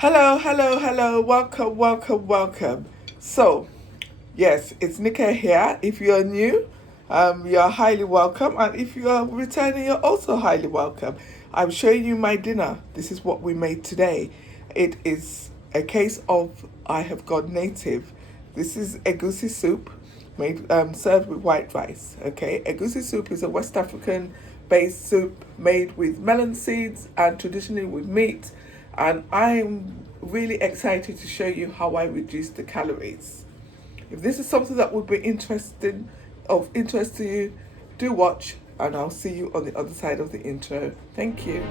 Hello, hello, hello. Welcome, welcome, welcome. So, yes, it's Nika here. If you're new, you're highly welcome. And if you are returning, you're also highly welcome. I'm showing you my dinner. This is what we made today. It is a case of I have gone native. This is Egusi soup made served with white rice. Okay, Egusi soup is a West African based soup made with melon seeds and traditionally with meat, and I'm really excited to show you how I reduce the calories. If this is something that would be interesting of interest to you, do watch, and I'll see you on the other side of the intro. Thank you.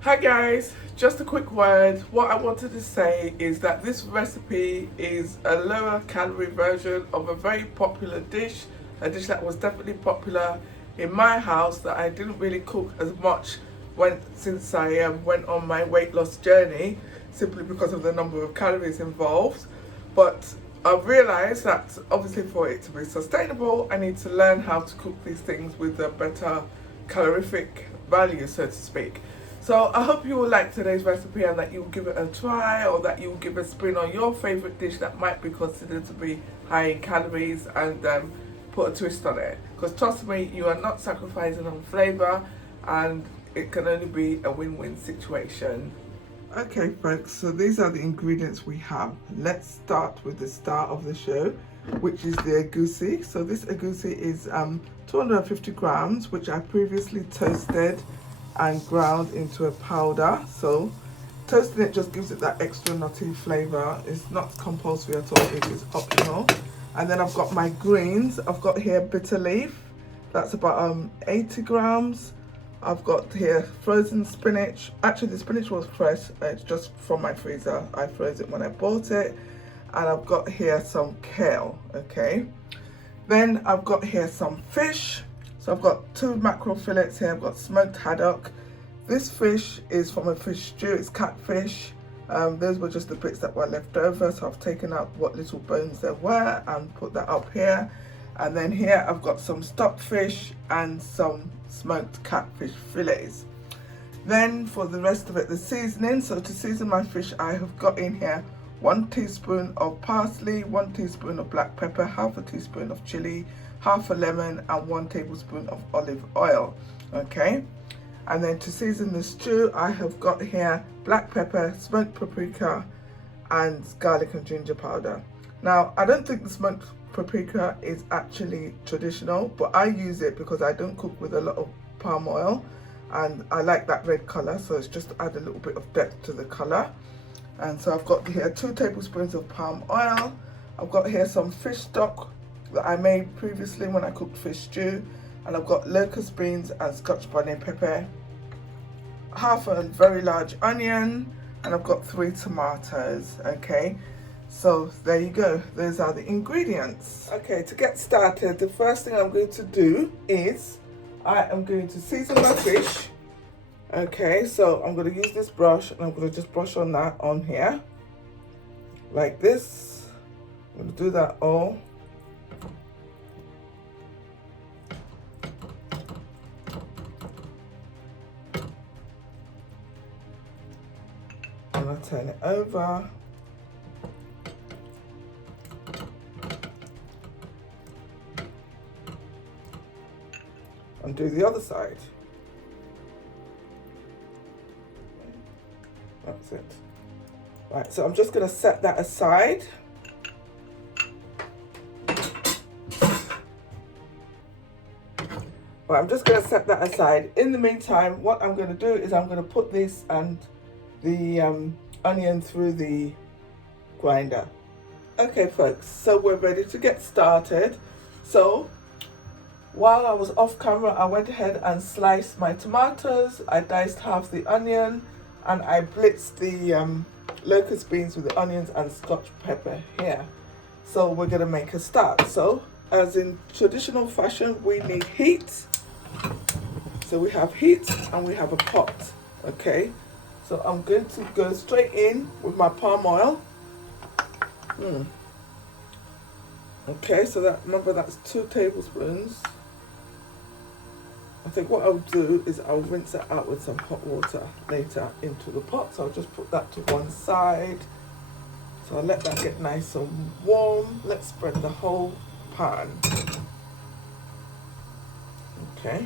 Hi guys, just a quick word. What I wanted to say is that this recipe is a lower calorie version of a very popular dish, a dish that was definitely popular in my house that I didn't really cook as much since I went on my weight loss journey, simply because of the number of calories involved. But I've realised that obviously for it to be sustainable, I need to learn how to cook these things with a better calorific value, so to speak. So I hope you will like today's recipe and that you will give it a try, or that you will give a spin on your favourite dish that might be considered to be high in calories, and put a twist on it. Because trust me, you are not sacrificing on flavour, and it can only be a win-win situation. Okay folks, so these are the ingredients we have. Let's start with the star of the show, which is the egusi. So this egusi is 250 grams, which I previously toasted and ground into a powder. So toasting it just gives it that extra nutty flavor. It's not compulsory at all, it is optional. And then I've got my greens. I've got here bitter leaf, that's about 80 grams. I've got here frozen spinach. Actually the spinach was fresh, it's just from my freezer. I froze it when I bought it. And I've got here some kale. Okay, then I've got here some fish. So I've got 2 mackerel fillets here. I've got smoked haddock. This fish is from a fish stew, it's catfish. Those were just the bits that were left over, so I've taken out what little bones there were and put that up here. And then here I've got some stockfish and some smoked catfish fillets. Then for the rest of it, the seasoning. So to season my fish, I have got in here 1 teaspoon of parsley, 1 teaspoon of black pepper, half a teaspoon of chili, half a lemon, and 1 tablespoon of olive oil. Okay, and then to season the stew, I have got here black pepper, smoked paprika, and garlic and ginger powder. Now I don't think the smoked paprika is actually traditional, but I use it because I don't cook with a lot of palm oil and I like that red color, so it's just to add a little bit of depth to the color. And so I've got here 2 tablespoons of palm oil. I've got here some fish stock that I made previously when I cooked fish stew, and I've got locust beans and scotch bonnet pepper, half a very large onion, and I've got 3 tomatoes. Okay, so there you go, those are the ingredients. Okay, to get started, the first thing I'm going to do is I am going to season my fish. Okay, so I'm going to use this brush and I'm going to just brush on that on here like this. I'm going to do that all. And I'll turn it over. And do the other side. That's it. Right, so I'm just going to set that aside. Right, I'm just going to set that aside. In the meantime, what I'm going to do is I'm going to put this and the onion through the grinder. Okay folks, so we're ready to get started. So while I was off camera, I went ahead and sliced my tomatoes. I diced half the onion and I blitzed the locust beans with the onions and scotch pepper here. So we're gonna make a start. So as in traditional fashion, we need heat. So we have heat and we have a pot. Okay, so I'm going to go straight in with my palm oil. Okay, so that, remember, that's 2 tablespoons. I think what I'll do is I'll rinse it out with some hot water later into the pot. So I'll just put that to one side. So I'll let that get nice and warm. Let's spread the whole pan. Okay.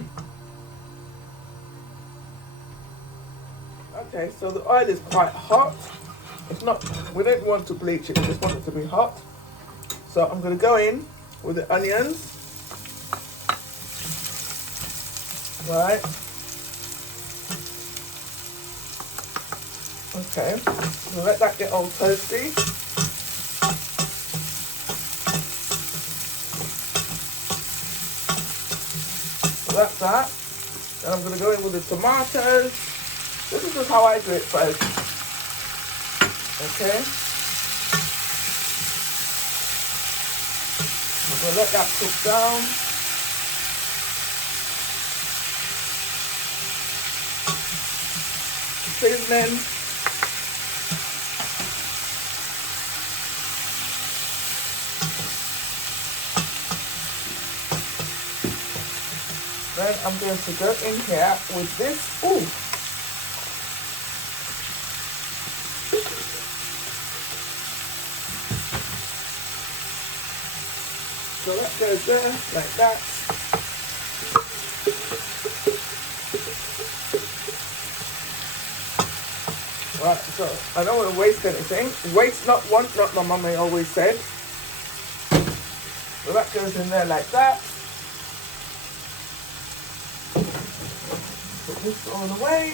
Okay, so the oil is quite hot. It's not, we don't want to bleach it, we just want it to be hot. So I'm going to go in with the onions. Right. Okay, so let that get all toasty. So that's that. Then I'm going to go in with the tomatoes. This is just how I do it, folks. Okay. I'm going to let that cook down. Seasoning. Then I'm going to go in here with this. Ooh. So that goes there like that. Right, so I don't want to waste anything. Waste not, want not, my mummy always said. So that goes in there like that. Put this all away.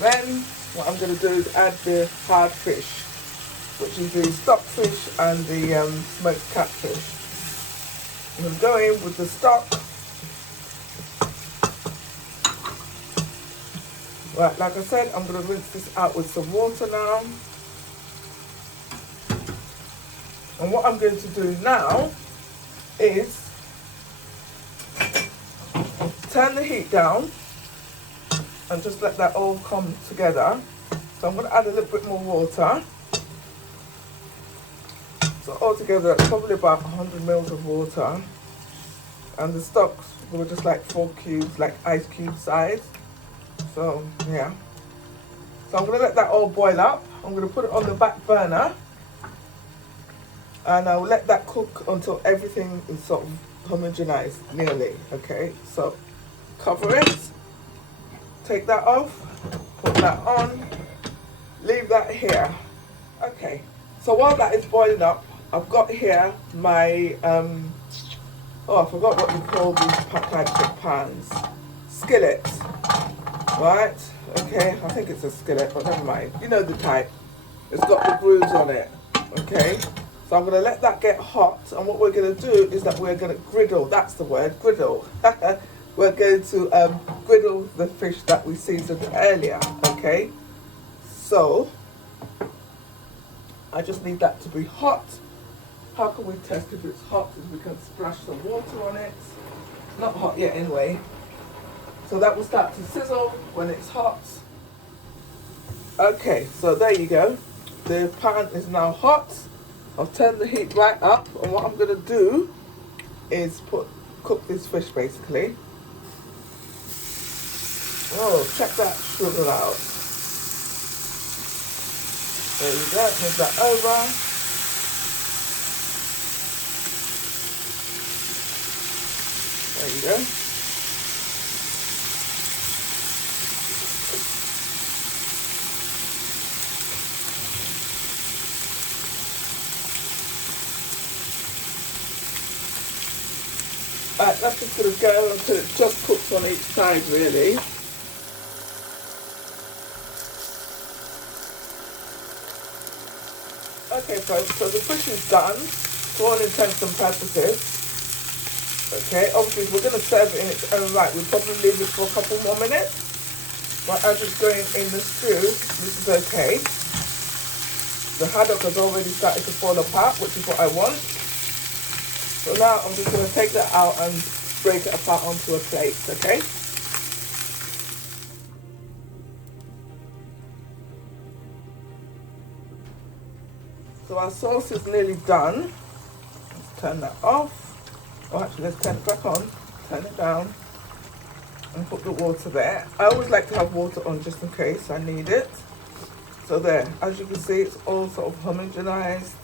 Then what I'm going to do is add the hard fish, which is the stockfish and the smoked catfish. I'm going to go in with the stock. Right, like I said, I'm going to rinse this out with some water now. And what I'm going to do now is turn the heat down and just let that all come together. So I'm going to add a little bit more water. So altogether, it's probably about 100 mils of water. And the stocks were just like 4 cubes, like ice cube size. So, yeah. So I'm going to let that all boil up. I'm going to put it on the back burner. And I'll let that cook until everything is sort of homogenized, nearly. Okay, so cover it. Take that off. Put that on. Leave that here. Okay, so while that is boiling up, I've got here my, I forgot what you call these types of pans. Skillet. Right, okay, I think it's a skillet, but never mind. You know the type. It's got the grooves on it, okay? So I'm going to let that get hot, and what we're going to do is that we're going to griddle, that's the word, griddle. We're going to griddle the fish that we seasoned earlier, okay? So, I just need that to be hot. How can we test if it's hot? Is we can splash some water on it. It's not hot yet anyway. So that will start to sizzle when it's hot. Okay, so there you go. The pan is now hot. I've turned the heat right up, and what I'm going to do is cook this fish basically. Oh, check that sugar out. There you go, move that over. There you go. Right, that's just going to go until it just cooks on each side, really. Okay, folks, so the fish is done to all intents and purposes. Okay, obviously, if we're going to serve it in its own right, we'll probably leave it for a couple more minutes. But as it's going in the stew, this is okay. The haddock has already started to fall apart, which is what I want. So now I'm just going to take that out and break it apart onto a plate, okay? So our sauce is nearly done. Let's turn that off. Oh, actually, let's turn it back on. Turn it down and put the water there. I always like to have water on just in case I need it. So there, as you can see, it's all sort of homogenized.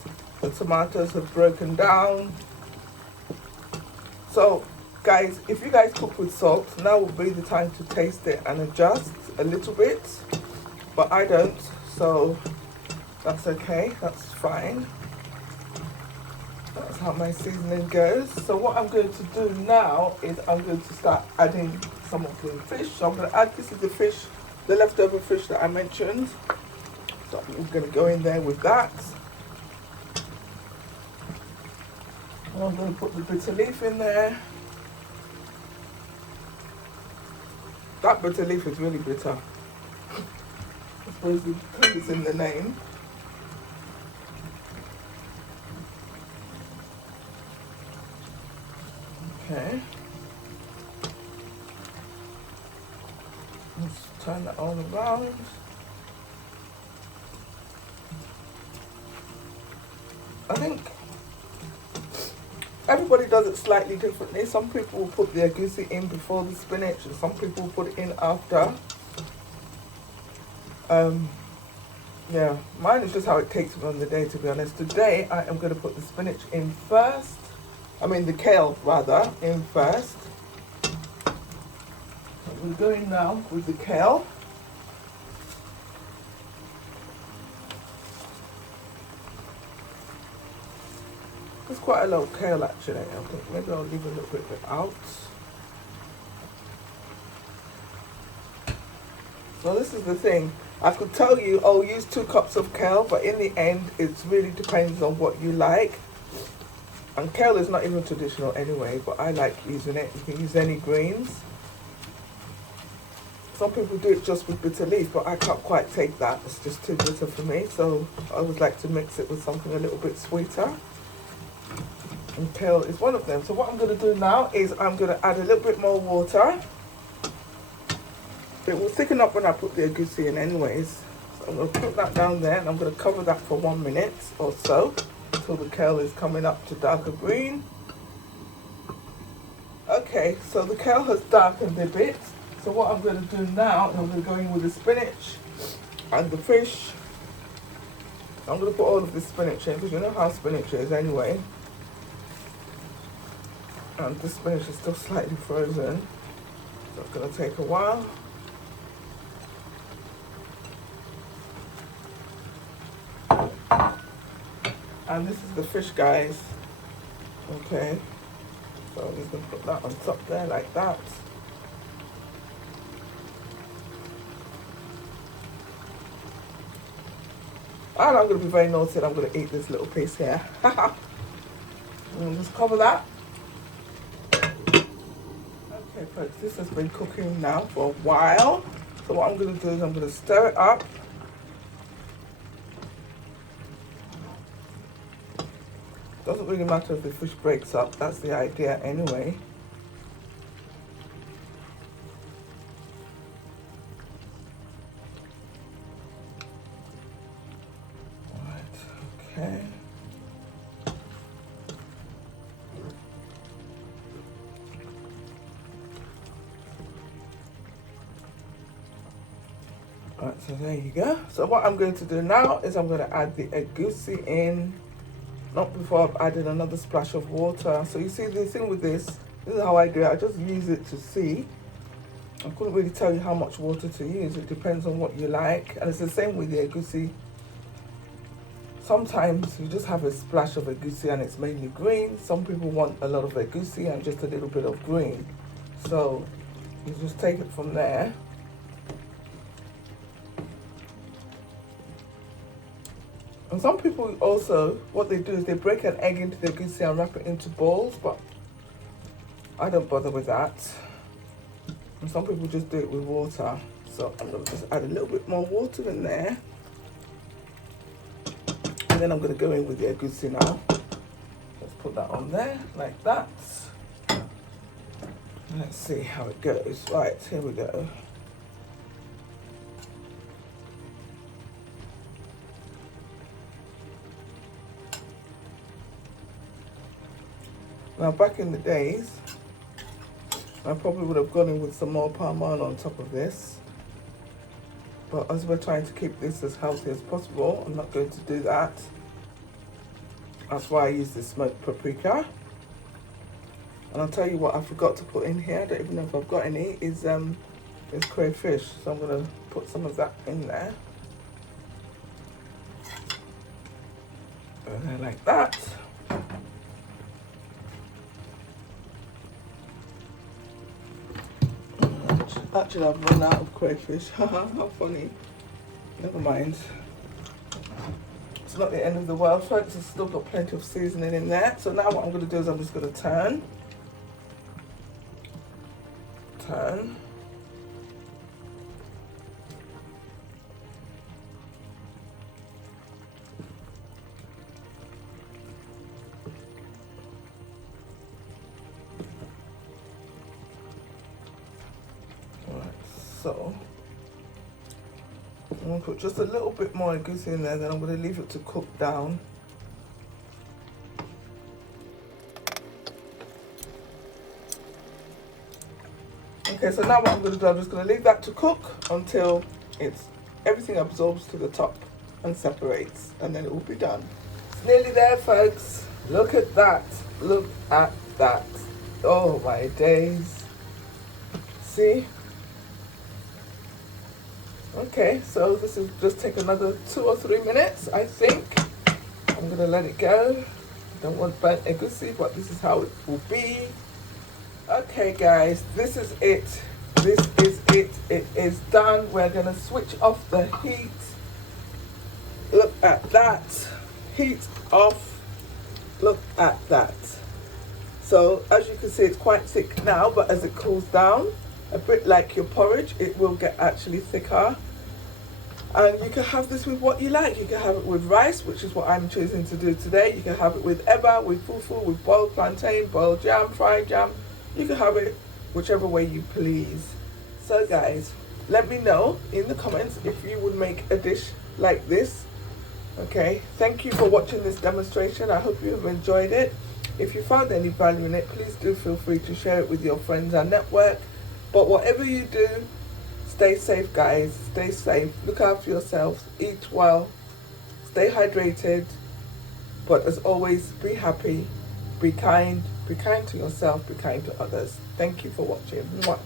The tomatoes have broken down. So guys, if you guys cook with salt, now will be the time to taste it and adjust a little bit. But I don't, so that's okay, that's fine. That's how my seasoning goes. So what I'm going to do now is I'm going to start adding some of the fish. So I'm going to add, this is the fish, the leftover fish that I mentioned. So I'm going to go in there with that. And I'm going to put the bitter leaf in there. That bitter leaf is really bitter. I suppose because it's in the name. Okay. Let's turn that all around. I think everybody does it slightly differently. Some people will put the egusi in before the spinach, and some people will put it in after. Yeah, mine is just how it takes me on the day, to be honest. Today I am going to put the spinach in first. I mean the kale rather, in first. So we're going now with the kale. There's quite a lot of kale actually. I think maybe I'll leave a little bit of it out. So this is the thing. I could tell you, oh, use 2 cups of kale, but in the end, it really depends on what you like. And kale is not even traditional anyway, but I like using it. You can use any greens. Some people do it just with bitter leaf, but I can't quite take that. It's just too bitter for me. So I always like to mix it with something a little bit sweeter. And kale is one of them. So what I'm going to do now is I'm going to add a little bit more water. It will thicken up when I put the egusi in anyways. So I'm going to put that down there and I'm going to cover that for 1 minute or so until the kale is coming up to darker green. Okay, so the kale has darkened a bit. So what I'm going to do now is I'm going to go in with the spinach and the fish. I'm going to put all of this spinach in because you know how spinach is anyway. And the spinach is still slightly frozen, so it's going to take a while. And this is the fish, guys. Okay, so I'm just going to put that on top there like that. And I'm going to be very naughty and I'm going to eat this little piece here. And just cover that. Okay, folks, this has been cooking now for a while. So what I'm going to do is I'm going to stir it up. Doesn't really matter if the fish breaks up, that's the idea anyway. Right, okay. Right, so there you go. So what I'm going to do now is I'm going to add the egusi in. Not before I've added another splash of water. So you see the thing with this is how I do it. I just use it to see. I couldn't really tell you how much water to use. It depends on what you like. And it's the same with the egusi. Sometimes you just have a splash of egusi and it's mainly green. Some people want a lot of egusi and just a little bit of green. So you just take it from there. And some people also, what they do is they break an egg into the egusi and wrap it into balls, but I don't bother with that. And some people just do it with water. So I'm going to just add a little bit more water in there. And then I'm going to go in with the egusi now. Let's put that on there like that. Let's see how it goes. Right, here we go. Now back in the days, I probably would have gone in with some more Parmesan on top of this. But as we're trying to keep this as healthy as possible, I'm not going to do that. That's why I use the smoked paprika. And I'll tell you what I forgot to put in here, I don't even know if I've got any, is crayfish. So I'm going to put some of that in there. And then like that. Actually, I've run out of crayfish. How funny. Never mind. It's not the end of the world, folks. It's still got plenty of seasoning in there. So now what I'm going to do is I'm just going to turn. So I'm going to put just a little bit more egusi in there, then I'm going to leave it to cook down. Okay, so now what I'm going to do, I'm just going to leave that to cook until everything absorbs to the top and separates, and then it will be done. It's nearly there, folks. Look at that. Look at that. Oh my days. See? Okay, so this is just take another 2 or 3 minutes, I think. I'm gonna let it go. Don't want burnt egusi, but this is how it will be. Okay, guys, this is it. This is it. It is done. We're gonna switch off the heat. Look at that. Heat off. Look at that. So as you can see, it's quite thick now, but as it cools down, a bit like your porridge, it will get actually thicker. And you can have this with what you like. You can have it with rice, which is what I'm choosing to do today. You can have it with eba, with fufu, with boiled plantain, boiled jam, fried jam. You can have it whichever way you please. So guys, let me know in the comments if you would make a dish like this. Okay, thank you for watching this demonstration. I hope you have enjoyed it. If you found any value in it, please do feel free to share it with your friends and network. But whatever you do, stay safe, guys. Stay safe. Look after yourselves. Eat well. Stay hydrated. But as always, be happy. Be kind. Be kind to yourself. Be kind to others. Thank you for watching. Mwah.